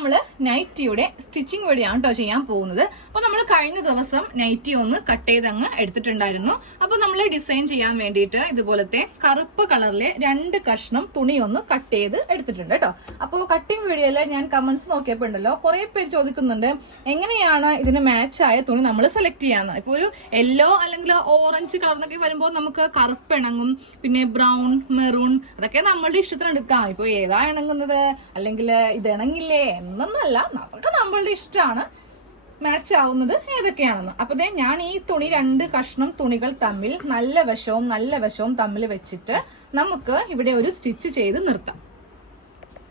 നമ്മൾ നൈറ്റിയുടെ സ്റ്റിച്ചിങ് വഴിയാണ് കേട്ടോ ചെയ്യാൻ പോകുന്നത്. അപ്പൊ നമ്മൾ കഴിഞ്ഞ ദിവസം നൈറ്റി ഒന്ന് കട്ട് ചെയ്ത് അങ്ങ് എടുത്തിട്ടുണ്ടായിരുന്നു. അപ്പൊ നമ്മൾ ഡിസൈൻ ചെയ്യാൻ വേണ്ടിയിട്ട് ഇതുപോലത്തെ കറുപ്പ് കളറിലെ 2 കഷ്ണം തുണി ഒന്ന് കട്ട് ചെയ്ത് എടുത്തിട്ടുണ്ട് കേട്ടോ. അപ്പോൾ കട്ടിങ് വീഡിയോയില് ഞാൻ കമന്റ്സ് നോക്കിയപ്പോ ഉണ്ടല്ലോ കുറെ പേര് ചോദിക്കുന്നുണ്ട് എങ്ങനെയാണ് ഇതിന് മാച്ച് ആയ തുണി നമ്മൾ സെലക്ട് ചെയ്യാന്ന്. ഇപ്പൊ ഒരു യെല്ലോ അല്ലെങ്കിൽ ഓറഞ്ച് കളറിനൊക്കെ വരുമ്പോൾ നമുക്ക് കറുപ്പ് ഇണങ്ങും, പിന്നെ ബ്രൗൺ, മെറൂൺ, അതൊക്കെ നമ്മളുടെ ഇഷ്ടത്തിന് എടുക്കാം. ഇപ്പൊ ഏതാ ഇണങ്ങുന്നത് അല്ലെങ്കിൽ ഇത് ഇണങ്ങില്ലേ എന്നൊന്നല്ല, അതൊക്കെ നമ്മളുടെ ഇഷ്ടമാണ്, മാച്ച് ആവുന്നത് ഏതൊക്കെയാണെന്ന്. അപ്പൊ ഞാൻ ഈ തുണി 2 കഷ്ണം തുണികൾ തമ്മിൽ നല്ല വശവും തമ്മിൽ വെച്ചിട്ട് നമുക്ക് ഇവിടെ ഒരു സ്റ്റിച്ച് ചെയ്ത് നിർത്താം.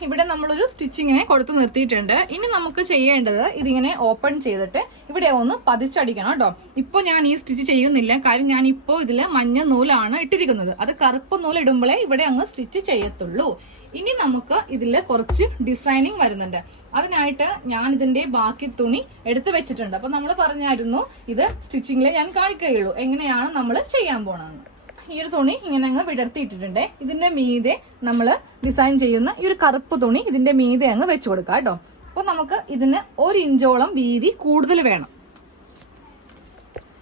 ഇവിടെ നമ്മളൊരു സ്റ്റിച്ചിങ്ങിനെ കൊടുത്ത് നിർത്തിയിട്ടുണ്ട്. ഇനി നമുക്ക് ചെയ്യേണ്ടത് ഇതിങ്ങനെ ഓപ്പൺ ചെയ്തിട്ട് ഇവിടെ ഒന്ന് പതിച്ചടിക്കണം കേട്ടോ. ഇപ്പൊ ഞാൻ ഈ സ്റ്റിച്ച് ചെയ്യുന്നില്ല, കാര്യം ഞാൻ ഇപ്പോ ഇതില് മഞ്ഞ നൂലാണ് ഇട്ടിരിക്കുന്നത്. അത് കറുപ്പ് നൂല് ഇടുമ്പോഴേ ഇവിടെ അങ്ങ് സ്റ്റിച്ച് ചെയ്യത്തുള്ളൂ. ഇനി നമുക്ക് ഇതില് കുറച്ച് ഡിസൈനിങ് വരുന്നുണ്ട്. അതിനായിട്ട് ഞാൻ ഇതിന്റെ ബാക്കി തുണി എടുത്ത് വെച്ചിട്ടുണ്ട്. അപ്പൊ നമ്മൾ പറഞ്ഞായിരുന്നു ഇത് സ്റ്റിച്ചിങ്ങില് ഞാൻ കാണിക്കുകയുള്ളൂ എങ്ങനെയാണ് നമ്മൾ ചെയ്യാൻ പോണെന്ന്. ഈ ഒരു തുണി ഇങ്ങനെ അങ്ങ് വിടർത്തിയിട്ടിട്ടുണ്ട്. ഇതിന്റെ മീതെ നമ്മൾ ഡിസൈൻ ചെയ്യുന്ന ഈ ഒരു കറുപ്പ് തുണി ഇതിന്റെ മീതെ അങ്ങ് വെച്ചു കൊടുക്കാം കേട്ടോ. അപ്പൊ നമുക്ക് ഇതിന് 1 ഇഞ്ചോളം വീതി കൂടുതൽ വേണം.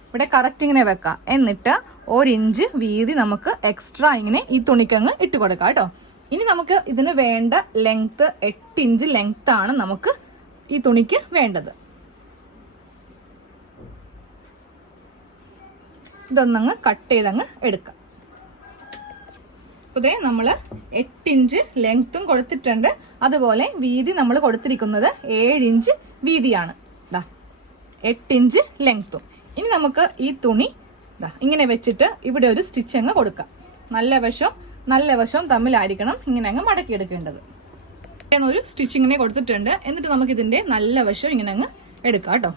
ഇവിടെ കറക്റ്റ് ഇങ്ങനെ വെക്കാം. എന്നിട്ട് 1 ഇഞ്ച് വീതി നമുക്ക് എക്സ്ട്രാ ഇങ്ങനെ ഈ തുണിക്കങ്ങ് ഇട്ട് കൊടുക്കാം കേട്ടോ. ഇനി നമുക്ക് ഇതിന് വേണ്ട ലെങ്ത് 8 ഇഞ്ച് ലെങ്ത് ആണ് നമുക്ക് ഈ തുണിക്ക് വേണ്ടത്. ഇതൊന്നങ്ങ് കട്ട് ചെയ്തങ്ങ് എടുക്കാം. അതെ നമ്മള് 8 ഇഞ്ച് ലെങ്ത്തും കൊടുത്തിട്ടുണ്ട്. അതുപോലെ വീതി നമ്മൾ കൊടുത്തിരിക്കുന്നത് 7 ഇഞ്ച് വീതിയാണ്. 8 ഇഞ്ച് ലെങ്ത്തും. ഇനി നമുക്ക് ഈ തുണി ഇങ്ങനെ വെച്ചിട്ട് ഇവിടെ ഒരു സ്റ്റിച്ച് അങ്ങ് കൊടുക്കാം. നല്ല വശം തമ്മിലായിരിക്കണം ഇങ്ങനെ അങ്ങ് മടക്കിയെടുക്കേണ്ടത്. ഒരു സ്റ്റിച്ചിങ്ങിനെ കൊടുത്തിട്ടുണ്ട്. എന്നിട്ട് നമുക്ക് ഇതിന്റെ നല്ല വശം ഇങ്ങനെ അങ്ങ് എടുക്കാം കേട്ടോ.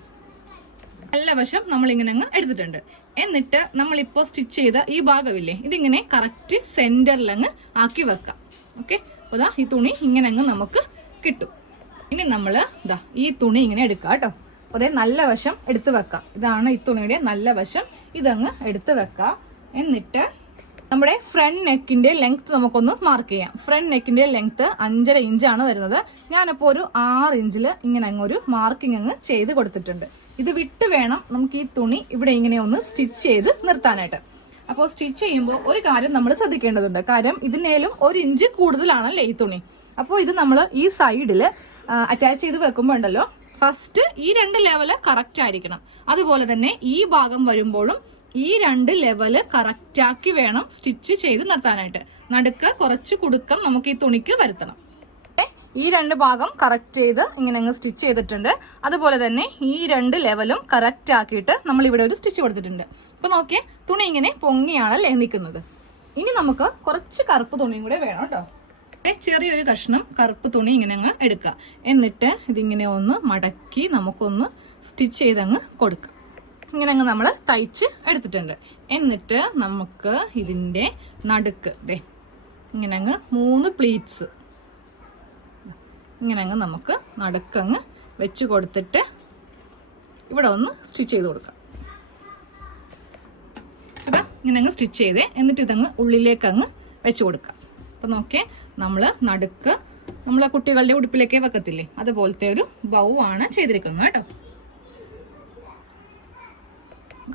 നല്ല വശം നമ്മൾ ഇങ്ങനെ അങ്ങ് എടുത്തിട്ടുണ്ട്. എന്നിട്ട് നമ്മളിപ്പോ സ്റ്റിച്ച് ചെയ്ത ഈ ഭാഗമില്ലേ, ഇതിങ്ങനെ കറക്റ്റ് സെന്ററിലങ്ങ് ആക്കി വെക്കാം. ഓക്കെ, അപ്പൊ ഈ തുണി ഇങ്ങനെ അങ്ങ് നമുക്ക് കിട്ടും. ഇനി നമ്മള് ഈ തുണി ഇങ്ങനെ എടുക്കാം കേട്ടോ. അതെ നല്ല വശം എടുത്ത് വെക്കാം. ഇതാണ് ഈ തുണിയുടെ നല്ല വശം. ഇതങ്ങ് എടുത്ത് വെക്കാം. എന്നിട്ട് നമ്മുടെ ഫ്രണ്ട് നെക്കിന്റെ ലെങ്ത് നമുക്കൊന്ന് മാർക്ക് ചെയ്യാം. ഫ്രണ്ട് നെക്കിന്റെ ലെങ്ത് 5.5 ഇഞ്ചാണ് വരുന്നത്. ഞാനപ്പോ ഒരു 6 ഇഞ്ചില് ഇങ്ങനെ അങ്ങ് ഒരു മാർക്കിംഗ് അങ്ങ് ചെയ്ത് കൊടുത്തിട്ടുണ്ട്. ഇത് വിട്ട് വേണം നമുക്ക് ഈ തുണി ഇവിടെ ഇങ്ങനെ ഒന്ന് സ്റ്റിച്ച് ചെയ്ത് നിർത്താനായിട്ട്. അപ്പോൾ സ്റ്റിച്ച് ചെയ്യുമ്പോൾ ഒരു കാര്യം നമ്മൾ ശ്രദ്ധിക്കേണ്ടതുണ്ട്. കാര്യം ഇതിനേലും 1 ഇഞ്ച് കൂടുതലാണല്ലേ ഈ തുണി. അപ്പോൾ ഇത് നമ്മൾ ഈ സൈഡില് അറ്റാച്ച് ചെയ്ത് വെക്കുമ്പോൾ ഉണ്ടല്ലോ, ഫസ്റ്റ് ഈ 2 ലെവല് കറക്റ്റ് ആയിരിക്കണം. അതുപോലെ തന്നെ ഈ ഭാഗം വരുമ്പോഴും ഈ 2 ലെവല് കറക്റ്റ് ആക്കി വേണം സ്റ്റിച്ച് ചെയ്ത് നിർത്താനായിട്ട്. നടുക്ക് കുറച്ച് കുടുക്കം നമുക്ക് ഈ തുണിക്ക് വരുത്തണം. ഈ 2 ഭാഗം കറക്റ്റ് ചെയ്ത് ഇങ്ങനെ അങ്ങ് സ്റ്റിച്ച് ചെയ്തിട്ടുണ്ട്. അതുപോലെ തന്നെ ഈ 2 ലെവലും കറക്റ്റ് ആക്കിയിട്ട് നമ്മൾ ഇവിടെ ഒരു സ്റ്റിച്ച് കൊടുത്തിട്ടുണ്ട്. അപ്പൊ നോക്കിയേ, തുണി ഇങ്ങനെ പൊങ്ങിയാണല്ലേ നിൽക്കുന്നത്. ഇനി നമുക്ക് കുറച്ച് കറുപ്പ് തുണിയും കൂടെ വേണം കേട്ടോ. ചെറിയൊരു കഷ്ണം കറുപ്പ് തുണി ഇങ്ങനെ അങ്ങ് എടുക്കുക. എന്നിട്ട് ഇതിങ്ങനെ ഒന്ന് മടക്കി നമുക്കൊന്ന് സ്റ്റിച്ച് ചെയ്തങ്ങ് കൊടുക്കാം. ഇങ്ങനെ അങ്ങ് നമ്മൾ തയ്ച്ച് എടുത്തിട്ടുണ്ട്. എന്നിട്ട് നമുക്ക് ഇതിന്റെ നടുക്ക് ഇങ്ങനെ അങ്ങ് 3 പ്ലീറ്റ്സ് ഇങ്ങനെ അങ്ങ് നമുക്ക് നടുക്കങ്ങ് വെച്ച് കൊടുത്തിട്ട് ഇവിടെ ഒന്ന് സ്റ്റിച്ച് ചെയ്ത് കൊടുക്കാം. ഇങ്ങനെ അങ്ങ് സ്റ്റിച്ച് ചെയ്തേ. എന്നിട്ട് ഇതങ്ങ് ഉള്ളിലേക്ക് അങ്ങ് വെച്ച് കൊടുക്കാം. അപ്പൊ നോക്കേ, നമ്മള് നടുക്ക് നമ്മളെ കുട്ടികളുടെ ഉടുപ്പിലേക്ക് വെക്കത്തില്ലേ, അതുപോലത്തെ ഒരു ബൗ ആണ് ചെയ്തിരിക്കുന്നത് കേട്ടോ.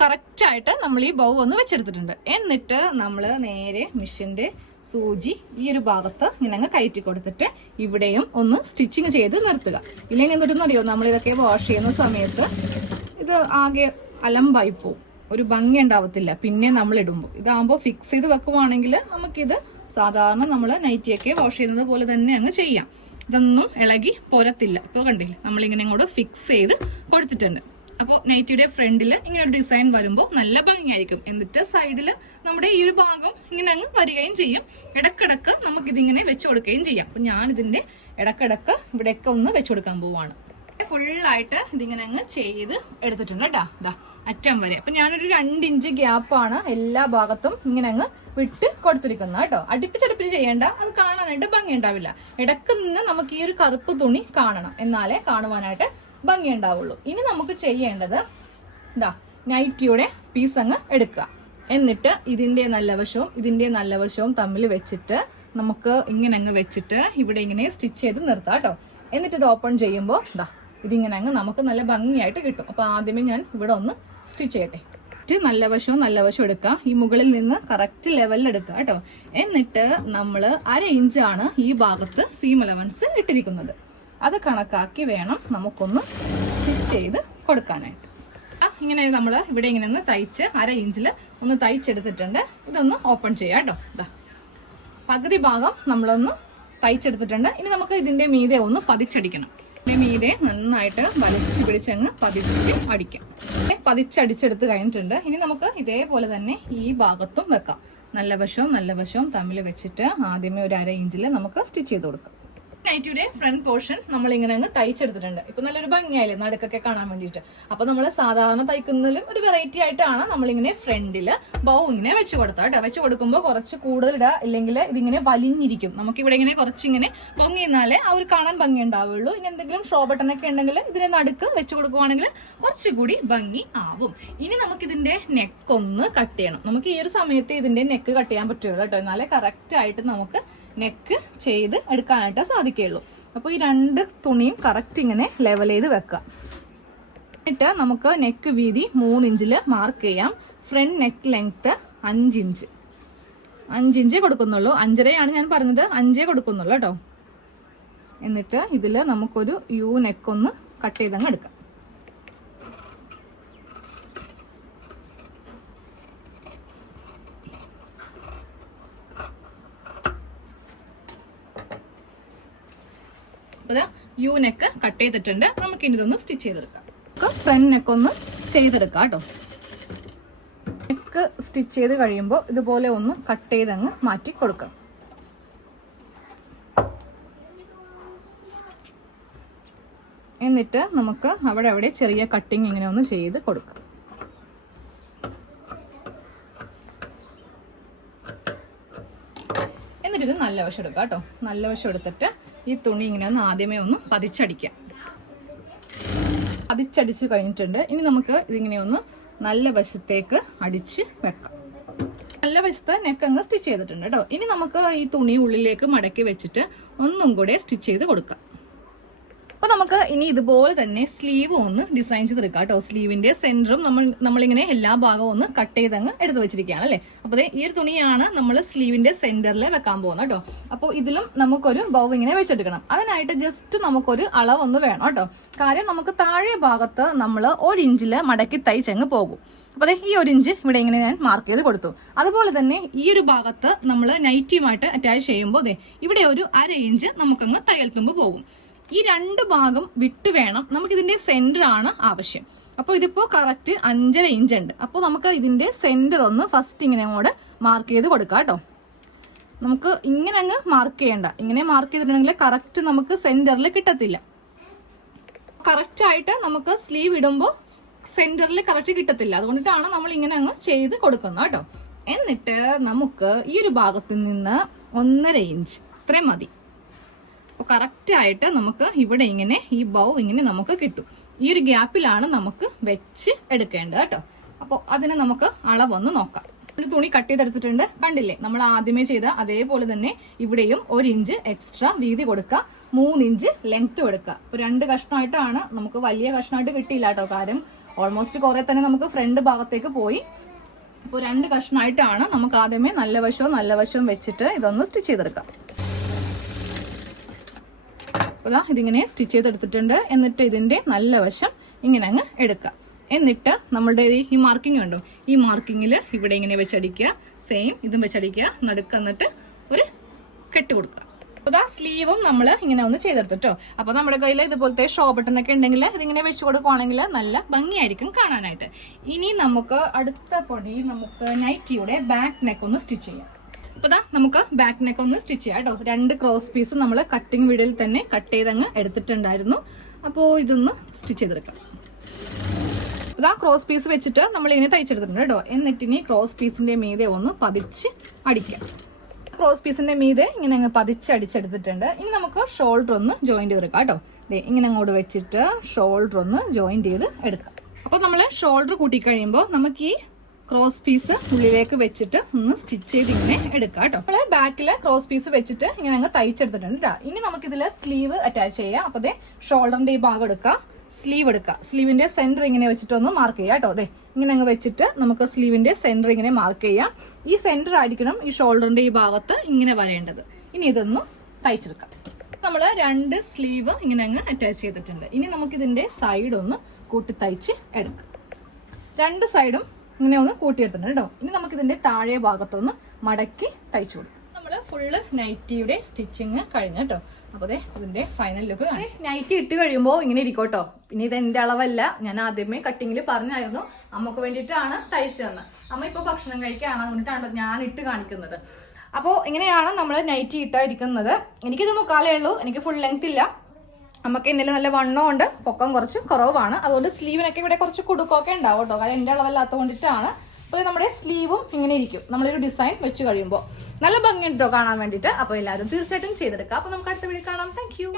കറക്റ്റ് ആയിട്ട് നമ്മൾ ഈ ബൗ ഒന്ന് വെച്ചെടുത്തിട്ടുണ്ട്. എന്നിട്ട് നമ്മൾ നേരെ മിഷന്റെ സൂചി ഈ ഒരു ഭാഗത്ത് ഇങ്ങനെ അങ്ങ് കയറ്റി കൊടുത്തിട്ട് ഇവിടെയും ഒന്ന് സ്റ്റിച്ചിങ് ചെയ്ത് നിർത്തുക. ഇല്ലെങ്കിൽ എന്തൊന്നും അറിയോ, നമ്മൾ ഇതൊക്കെ വാഷ് ചെയ്യുന്ന സമയത്ത് ഇത് ആകെ അലമ്പായി പോവും, ഒരു ഭംഗി ഉണ്ടാവത്തില്ല പിന്നെ നമ്മൾ ഇടുമ്പോൾ. ഇതാകുമ്പോൾ ഫിക്സ് ചെയ്ത് വെക്കുവാണെങ്കിൽ നമുക്കിത് സാധാരണ നമ്മൾ നൈറ്റിയൊക്കെ വാഷ് ചെയ്യുന്നത് പോലെ തന്നെ അങ്ങ് ചെയ്യാം. ഇതൊന്നും ഇളകി പോരത്തില്ല. ഇപ്പോൾ കണ്ടില്ലേ, നമ്മളിങ്ങനെ ഇങ്ങോട്ട് ഫിക്സ് ചെയ്ത് കൊടുത്തിട്ടുണ്ട്. അപ്പോൾ നൈറ്റിയുടെ ഫ്രണ്ടിൽ ഇങ്ങനെ ഒരു ഡിസൈൻ വരുമ്പോൾ നല്ല ഭംഗിയായിരിക്കും. എന്നിട്ട് സൈഡിൽ നമ്മുടെ ഈ ഒരു ഭാഗം ഇങ്ങനെ അങ്ങ് വരികയും ചെയ്യും. ഇടക്കിടക്ക് നമുക്കിതിങ്ങനെ വെച്ച് കൊടുക്കുകയും ചെയ്യാം. അപ്പൊ ഞാൻ ഇതിന്റെ ഇടക്കിടക്ക് ഇവിടെയൊക്കെ ഒന്ന് വെച്ച് കൊടുക്കാൻ പോവാണ്. ഫുള്ളായിട്ട് ഇതിങ്ങനെ അങ്ങ് ചെയ്ത് എടുത്തിട്ടുണ്ട് കേട്ടോ, അറ്റം വരെ. അപ്പൊ ഞാനൊരു 2 ഇഞ്ച് ഗ്യാപ്പാണ് എല്ലാ ഭാഗത്തും ഇങ്ങനെ അങ്ങ് വിട്ട് കൊടുത്തിരിക്കുന്നത് കേട്ടോ. അടുപ്പിച്ചടുപ്പിച്ച് ചെയ്യേണ്ട, അത് കാണാനായിട്ട് ഭംഗി ഉണ്ടാവില്ല. ഇടക്ക് നിന്ന് നമുക്ക് ഈ ഒരു കറുപ്പ് തുണി കാണണം, എന്നാലേ കാണുവാനായിട്ട് ഭംഗി ഉണ്ടാവുള്ളൂ. ഇനി നമുക്ക് ചെയ്യേണ്ടത് നൈറ്റിയുടെ പീസ് അങ്ങ് എടുക്കുക. എന്നിട്ട് ഇതിന്റെ നല്ല വശവും തമ്മിൽ വെച്ചിട്ട് നമുക്ക് ഇങ്ങനെ അങ്ങ് വെച്ചിട്ട് ഇവിടെ ഇങ്ങനെ സ്റ്റിച്ച് ചെയ്ത് നിർത്താം കേട്ടോ. എന്നിട്ട് ഇത് ഓപ്പൺ ചെയ്യുമ്പോൾ ഇതിങ്ങനെ അങ്ങ് നമുക്ക് നല്ല ഭംഗിയായിട്ട് കിട്ടും. അപ്പോൾ ആദ്യമേ ഞാൻ ഇവിടെ ഒന്ന് സ്റ്റിച്ച് ചെയ്യട്ടെ. നല്ല വശവും എടുക്കുക. ഈ മുകളിൽ നിന്ന് കറക്റ്റ് ലെവലിൽ എടുക്കുക കേട്ടോ. എന്നിട്ട് നമ്മൾ 1/2 ഇഞ്ചാണ് ഈ ഭാഗത്ത് സീം അലവൻസ് ഇട്ടിരിക്കുന്നത്. അത് കണക്കാക്കി വേണം നമുക്കൊന്ന് സ്റ്റിച്ച് ചെയ്ത് കൊടുക്കാനായിട്ട്. ഇങ്ങനെ നമ്മൾ ഇവിടെ ഇങ്ങനെ ഒന്ന് തയ്ച്ച് 1/2 ഇഞ്ചിൽ ഒന്ന് തയ്ച്ചെടുത്തിട്ടുണ്ട്. ഇതൊന്ന് ഓപ്പൺ ചെയ്യാം കേട്ടോ. പകുതി ഭാഗം നമ്മളൊന്ന് തയ്ച്ചെടുത്തിട്ടുണ്ട്. ഇനി നമുക്ക് ഇതിന്റെ മീതെ ഒന്ന് പതിച്ചടിക്കണം. മീതെ നന്നായിട്ട് വലിച്ചു പിടിച്ചങ്ങ് പതിച്ച് അടിക്കാം. പതിച്ചടിച്ചെടുത്ത് കഴിഞ്ഞിട്ടുണ്ട്. ഇനി നമുക്ക് ഇതേപോലെ തന്നെ ഈ ഭാഗത്തും വെക്കാം. നല്ല വശവും തമ്മിൽ വെച്ചിട്ട് ആദ്യമേ ഒരു 1/2 ഇഞ്ചിൽ നമുക്ക് സ്റ്റിച്ച് ചെയ്ത് കൊടുക്കാം. നൈറ്റിയുടെ ഫ്രണ്ട് പോർഷൻ നമ്മൾ ഇങ്ങനെ അങ്ങ് തയ്ച്ചെടുത്തിട്ടുണ്ട്. ഇപ്പൊ നല്ലൊരു ഭംഗിയായില്ലേ നടുക്കൊക്കെ കാണാൻ വേണ്ടിയിട്ട്. അപ്പൊ നമ്മൾ സാധാരണ തയ്ക്കുന്നതിലും ഒരു വെറൈറ്റി ആയിട്ടാണ് നമ്മളിങ്ങനെ ഫ്രണ്ടില് ബൗ ഇങ്ങനെ വെച്ച് കൊടുത്താൽ കേട്ടോ. വെച്ച് കൊടുക്കുമ്പോൾ കുറച്ച് കൂടുതൽ ഇടുക, ഇല്ലെങ്കിൽ ഇതിങ്ങനെ വലിഞ്ഞിരിക്കും. നമുക്ക് ഇവിടെ ഇങ്ങനെ കുറച്ചിങ്ങനെ പൊങ്ങി നിന്നാലേ ആ ഒരു കാണാൻ ഭംഗി ഉണ്ടാവുള്ളൂ. ഇനി എന്തെങ്കിലും ഷോ ബട്ടൺ ഒക്കെ ഉണ്ടെങ്കിൽ ഇതിനെ നടുക്ക് വെച്ച് കൊടുക്കുവാണെങ്കിൽ കുറച്ചുകൂടി ഭംഗി ആവും. ഇനി നമുക്ക് ഇതിന്റെ നെക്ക് ഒന്ന് കട്ട് ചെയ്യണം. നമുക്ക് ഈ ഒരു സമയത്ത് ഇതിന്റെ നെക്ക് കട്ട് ചെയ്യാൻ പറ്റുള്ളൂ കേട്ടോ. എന്നാലേ കറക്റ്റ് ആയിട്ട് നമുക്ക് നെക്ക് ചെയ്ത് എടുക്കാനായിട്ട് സാധിക്കുള്ളൂ. അപ്പോൾ ഈ 2 തുണിയും കറക്റ്റ് ഇങ്ങനെ ലെവൽ ചെയ്ത് വെക്കാം. എന്നിട്ട് നമുക്ക് നെക്ക് വീതി 3 ഇഞ്ചിൽ മാർക്ക് ചെയ്യാം. ഫ്രണ്ട് നെക്ക് ലെങ്ത് 5 ഇഞ്ച് 5 ഇഞ്ചേ കൊടുക്കുന്നുള്ളൂ. 5.5 ഞാൻ പറഞ്ഞത്, 5 കൊടുക്കുന്നുള്ളൂ കേട്ടോ. എന്നിട്ട് ഇതിൽ നമുക്കൊരു യു നെക്ക് ഒന്ന് കട്ട് ചെയ്തങ്ങ് എടുക്കാം. യു നെക്ക് കട്ട് ചെയ്തിട്ടുണ്ട്. നമുക്ക് ഇനി ഇതൊന്ന് സ്റ്റിച്ച് ചെയ്തെടുക്കാം. ഫ്രണ്ട് നെക്ക് ഒന്ന് ചെയ്തെടുക്കാം കേട്ടോ. നെക്ക് സ്റ്റിച്ച് ചെയ്ത് കഴിയുമ്പോൾ ഇതുപോലെ ഒന്ന് കട്ട് ചെയ്തങ്ങ് മാറ്റി കൊടുക്കാം. എന്നിട്ട് നമുക്ക് അവിടെ ചെറിയ കട്ടിങ് ഇങ്ങനെ ഒന്ന് ചെയ്ത് കൊടുക്കാം. എന്നിട്ട് ഇത് നല്ല വശം എടുക്കാം കേട്ടോ. നല്ല വശം എടുത്തിട്ട് ഈ തുണി ഇങ്ങനെ ഒന്ന് ആദ്യമേ ഒന്ന് പതിച്ചടിക്കാം. പതിച്ചടിച്ച് കഴിഞ്ഞിട്ടുണ്ട്. ഇനി നമുക്ക് ഇതിങ്ങനെ ഒന്ന് നല്ല വശത്തേക്ക് അടിച്ച് വെക്കാം. നല്ല വശത്ത് നെക്ക് അങ്ങ് സ്റ്റിച്ച് ചെയ്തിട്ടുണ്ട് കേട്ടോ. ഇനി നമുക്ക് ഈ തുണി ഉള്ളിലേക്ക് മടക്കി വെച്ചിട്ട് ഒന്നും കൂടെ സ്റ്റിച്ച് ചെയ്ത് കൊടുക്കാം. അപ്പൊ നമുക്ക് ഇനി ഇതുപോലെ തന്നെ സ്ലീവ് ഒന്ന് ഡിസൈൻ ചെയ്തെടുക്കാം കേട്ടോ. സ്ലീവിന്റെ സെന്ററും നമ്മളിങ്ങനെ എല്ലാ ഭാഗവും ഒന്ന് കട്ട് ചെയ്തങ്ങ് എടുത്ത് വെച്ചിരിക്കുകയാണ് അല്ലേ. അപ്പൊ ഈ ഒരു തുണിയാണ് നമ്മൾ സ്ലീവിന്റെ സെന്ററിൽ വെക്കാൻ പോകുന്നത് കേട്ടോ. അപ്പോൾ ഇതിലും നമുക്കൊരു ബൗ ഇങ്ങനെ വെച്ചെടുക്കണം. അതിനായിട്ട് ജസ്റ്റ് നമുക്കൊരു അളവൊന്ന് വേണം കേട്ടോ. കാര്യം നമുക്ക് താഴെ ഭാഗത്ത് നമ്മൾ 1 ഇഞ്ചിൽ മടക്കി തയ്ച്ചങ്ങ് പോകും. അപ്പൊ ഈ 1 ഇഞ്ച് ഇവിടെ ഇങ്ങനെ ഞാൻ മാർക്ക് ചെയ്ത് കൊടുത്തു. അതുപോലെ തന്നെ ഈ ഒരു ഭാഗത്ത് നമ്മൾ നൈറ്റിയുമായിട്ട് അറ്റാച്ച് ചെയ്യുമ്പോൾ ഇവിടെ ഒരു 1/2 ഇഞ്ച് നമുക്കങ്ങ് തയ്യൽ തുമ്പ് പോകും. ഈ 2 ഭാഗം വിട്ട് വേണം നമുക്കിതിന്റെ സെന്റർ ആണ് ആവശ്യം. അപ്പോൾ ഇതിപ്പോ കറക്റ്റ് 5.5 ഇഞ്ച് ഉണ്ട്. അപ്പോൾ നമുക്ക് ഇതിന്റെ സെന്റർ ഒന്ന് ഫസ്റ്റ് ഇങ്ങനെ അങ്ങോട്ട് മാർക്ക് ചെയ്ത് കൊടുക്കാം കേട്ടോ. നമുക്ക് ഇങ്ങനെ അങ്ങ് മാർക്ക് ചെയ്യണ്ട. ഇങ്ങനെ മാർക്ക് ചെയ്തിട്ടുണ്ടെങ്കിൽ കറക്റ്റ് നമുക്ക് സെന്ററിൽ കിട്ടത്തില്ല. കറക്റ്റ് ആയിട്ട് നമുക്ക് സ്ലീവ് ഇടുമ്പോൾ സെന്ററിൽ കറക്റ്റ് കിട്ടത്തില്ല. അതുകൊണ്ടിട്ടാണ് നമ്മൾ ഇങ്ങനെ അങ്ങ് ചെയ്ത് കൊടുക്കുന്നത് കേട്ടോ. എന്നിട്ട് നമുക്ക് ഈ ഒരു ഭാഗത്ത് നിന്ന് 1.5 ഇഞ്ച് ഇത്രയും മതി. അപ്പോൾ കറക്റ്റ് ആയിട്ട് നമുക്ക് ഇവിടെ ഇങ്ങനെ ഈ ബൗ ഇങ്ങനെ നമുക്ക് കിട്ടും. ഈ ഒരു ഗ്യാപ്പിലാണ് നമുക്ക് വെച്ച് എടുക്കേണ്ടത് കേട്ടോ. അപ്പോൾ അതിന് നമുക്ക് അളവൊന്ന് നോക്കാം. ഒരു തുണി കട്ട് ചെയ്തെടുത്തിട്ടുണ്ട്. കണ്ടില്ലേ, നമ്മൾ ആദ്യമേ ചെയ്ത അതേപോലെ തന്നെ ഇവിടെയും 1 ഇഞ്ച് എക്സ്ട്രാ വീതി കൊടുക്കുക. 3 ഇഞ്ച് ലെങ്ത് കൊടുക്കുക. അപ്പോൾ 2 കഷ്ണമായിട്ടാണ്, നമുക്ക് വലിയ കഷ്ണമായിട്ട് കിട്ടിയില്ല കേട്ടോ. കാര്യം ഓൾമോസ്റ്റ് കുറെ തന്നെ നമുക്ക് ഫ്രണ്ട് ഭാഗത്തേക്ക് പോയി. അപ്പോൾ 2 കഷ്ണമായിട്ടാണ് നമുക്ക് ആദ്യമേ നല്ല വശവും വെച്ചിട്ട് ഇതൊന്ന് സ്റ്റിച്ച് ചെയ്തെടുക്കാം. ഇതിങ്ങനെ സ്റ്റിച്ച് ചെയ്തെടുത്തിട്ടുണ്ട്. എന്നിട്ട് ഇതിന്റെ നല്ല വശം ഇങ്ങനെ അങ്ങ് എടുക്കുക. എന്നിട്ട് നമ്മളുടെ ഈ മാർക്കിംഗ് ഉണ്ടോ, ഈ മാർക്കിങ്ങിൽ ഇവിടെ ഇങ്ങനെ വെച്ചടിക്കുക. സെയിം ഇതും വെച്ചടിക്കുക. നടുക്ക് എന്നിട്ട് ഒരു കെട്ട് കൊടുക്കുക. അപ്പോൾ സ്ലീവും നമ്മൾ ഇങ്ങനെ ഒന്ന് ചെയ്തെടുത്തിട്ടോ. അപ്പൊ നമ്മുടെ കയ്യിൽ ഇതുപോലത്തെ ഷോ ബട്ടൺ ഒക്കെ ഉണ്ടെങ്കിൽ ഇതിങ്ങനെ വെച്ച് കൊടുക്കുവാണെങ്കിൽ നല്ല ഭംഗിയായിരിക്കും കാണാനായിട്ട്. ഇനി നമുക്ക് അടുത്ത പണി നമുക്ക് നൈറ്റിയുടെ ബാക്ക് നെക്ക് ഒന്ന് സ്റ്റിച്ച് ചെയ്യാം. അപ്പൊ നമുക്ക് ബാക്ക് നെക്ക് ഒന്ന് സ്റ്റിച്ച് ചെയ്യാം കേട്ടോ. 2 ക്രോസ് പീസ് നമ്മൾ കട്ടിങ് വീഡിയോയിൽ തന്നെ കട്ട് ചെയ്തങ്ങ് എടുത്തിട്ടുണ്ടായിരുന്നു. അപ്പോൾ ഇതൊന്ന് സ്റ്റിച്ച് ചെയ്തെടുക്കാം. ക്രോസ് പീസ് വെച്ചിട്ട് നമ്മൾ ഇങ്ങനെ തയ്ച്ചെടുത്തിട്ടുണ്ട് കേട്ടോ. എന്നിട്ട് ഇനി ക്രോസ് പീസിന്റെ മീതെ ഒന്ന് പതിച്ച് അടിക്കാം. ക്രോസ് പീസിന്റെ മീതെ ഇങ്ങനെ അങ്ങ് പതിച്ച് അടിച്ചെടുത്തിട്ടുണ്ട്. ഇനി നമുക്ക് ഷോൾഡർ ഒന്ന് ജോയിന്റ് ചെയ്തെടുക്കാം കേട്ടോ. ഇങ്ങനെ അങ്ങോട്ട് വെച്ചിട്ട് ഷോൾഡർ ഒന്ന് ജോയിന്റ് ചെയ്ത് എടുക്കാം. അപ്പോൾ നമ്മൾ ഷോൾഡർ കൂട്ടിക്കഴിയുമ്പോൾ നമുക്ക് ഈ ക്രോസ് പീസ് ഉള്ളിലേക്ക് വെച്ചിട്ട് ഒന്ന് സ്റ്റിച്ച് ചെയ്ത് ഇങ്ങനെ എടുക്കാം കേട്ടോ. നമ്മള് ബാക്കില് ക്രോസ് പീസ് വെച്ചിട്ട് ഇങ്ങനെ അങ്ങ് തയ്ച്ചെടുത്തിട്ടുണ്ട് കേട്ടോ. ഇനി നമുക്ക് ഇതില് സ്ലീവ് അറ്റാച്ച് ചെയ്യാം. അപ്പൊ അതെ ഷോൾഡറിന്റെ ഈ ഭാഗം എടുക്കാം, സ്ലീവ് എടുക്കാം. സ്ലീവിന്റെ സെന്റർ ഇങ്ങനെ വെച്ചിട്ടൊന്ന് മാർക്ക് ചെയ്യാം കേട്ടോ. അതെ ഇങ്ങനെ അങ്ങ് വെച്ചിട്ട് നമുക്ക് സ്ലീവിന്റെ സെന്റർ ഇങ്ങനെ മാർക്ക് ചെയ്യാം. ഈ സെന്റർ ആയിരിക്കണം ഈ ഷോൾഡറിന്റെ ഈ ഭാഗത്ത് ഇങ്ങനെ വരേണ്ടത്. ഇനി ഇതൊന്ന് തയ്ച്ചെടുക്കാം. നമ്മള് 2 സ്ലീവ് ഇങ്ങനെ അങ്ങ് അറ്റാച്ച് ചെയ്തിട്ടുണ്ട്. ഇനി നമുക്ക് ഇതിന്റെ സൈഡ് ഒന്ന് കൂട്ടി തയ്ച്ച് എടുക്കാം. 2 സൈഡും ഇങ്ങനെ ഒന്ന് കൂട്ടിയെടുത്തിട്ടുണ്ട് കേട്ടോ. ഇനി നമുക്ക് ഇതിന്റെ താഴെ ഭാഗത്തൊന്ന് മടക്കി തയ്ച്ചു കൊടുക്കും. നമ്മള് ഫുള്ള് നൈറ്റിയുടെ സ്റ്റിച്ചിങ് കഴിഞ്ഞു കേട്ടോ. അപ്പൊ അതെ ഇതിന്റെ ഫൈനൽ ലുക്ക് നൈറ്റി ഇട്ട് കഴിയുമ്പോൾ ഇങ്ങനെ ഇരിക്കോട്ടോ. പിന്നെ ഇത് എന്റെ അളവല്ല, ഞാൻ ആദ്യമേ കട്ടിങ്ങിൽ പറഞ്ഞായിരുന്നു. അമ്മക്ക് വേണ്ടിയിട്ടാണ് തയ്ച്ചു തന്നത്. അമ്മ ഇപ്പൊ ഭക്ഷണം കഴിക്കാണ്, അതുകൊണ്ടിട്ടാണ് ഞാൻ ഇട്ട് കാണിക്കുന്നത്. അപ്പോൾ ഇങ്ങനെയാണ് നമ്മൾ നൈറ്റി ഇട്ടായിരിക്കുന്നത്. എനിക്കിത് 3/4 ഉള്ളൂ, എനിക്ക് ഫുൾ ലെങ്ത് ഇല്ല. നമുക്ക് ഇന്നലെ നല്ല വണ്ണമുണ്ട്, പൊക്കം കുറച്ച് കുറവാണ്. അതുകൊണ്ട് സ്ലീവിനൊക്കെ ഇവിടെ കുറച്ച് കുടുക്കൊക്കെ ഉണ്ടാവും കേട്ടോ, കാരണം എൻ്റെ അളവല്ലാത്തത് കൊണ്ടിട്ടാണ്. അപ്പോൾ നമ്മുടെ സ്ലീവും ഇങ്ങനെ ഇരിക്കും നമ്മളൊരു ഡിസൈൻ വെച്ച് കഴിയുമ്പോൾ. നല്ല ഭംഗിയുണ്ടോ കാണാൻ വേണ്ടിയിട്ട്. അപ്പോൾ എല്ലാവരും തീർച്ചയായിട്ടും ചെയ്തെടുക്കാം. അപ്പോൾ നമുക്ക് അടുത്ത വീഡിയോ കാണാം. Thank you.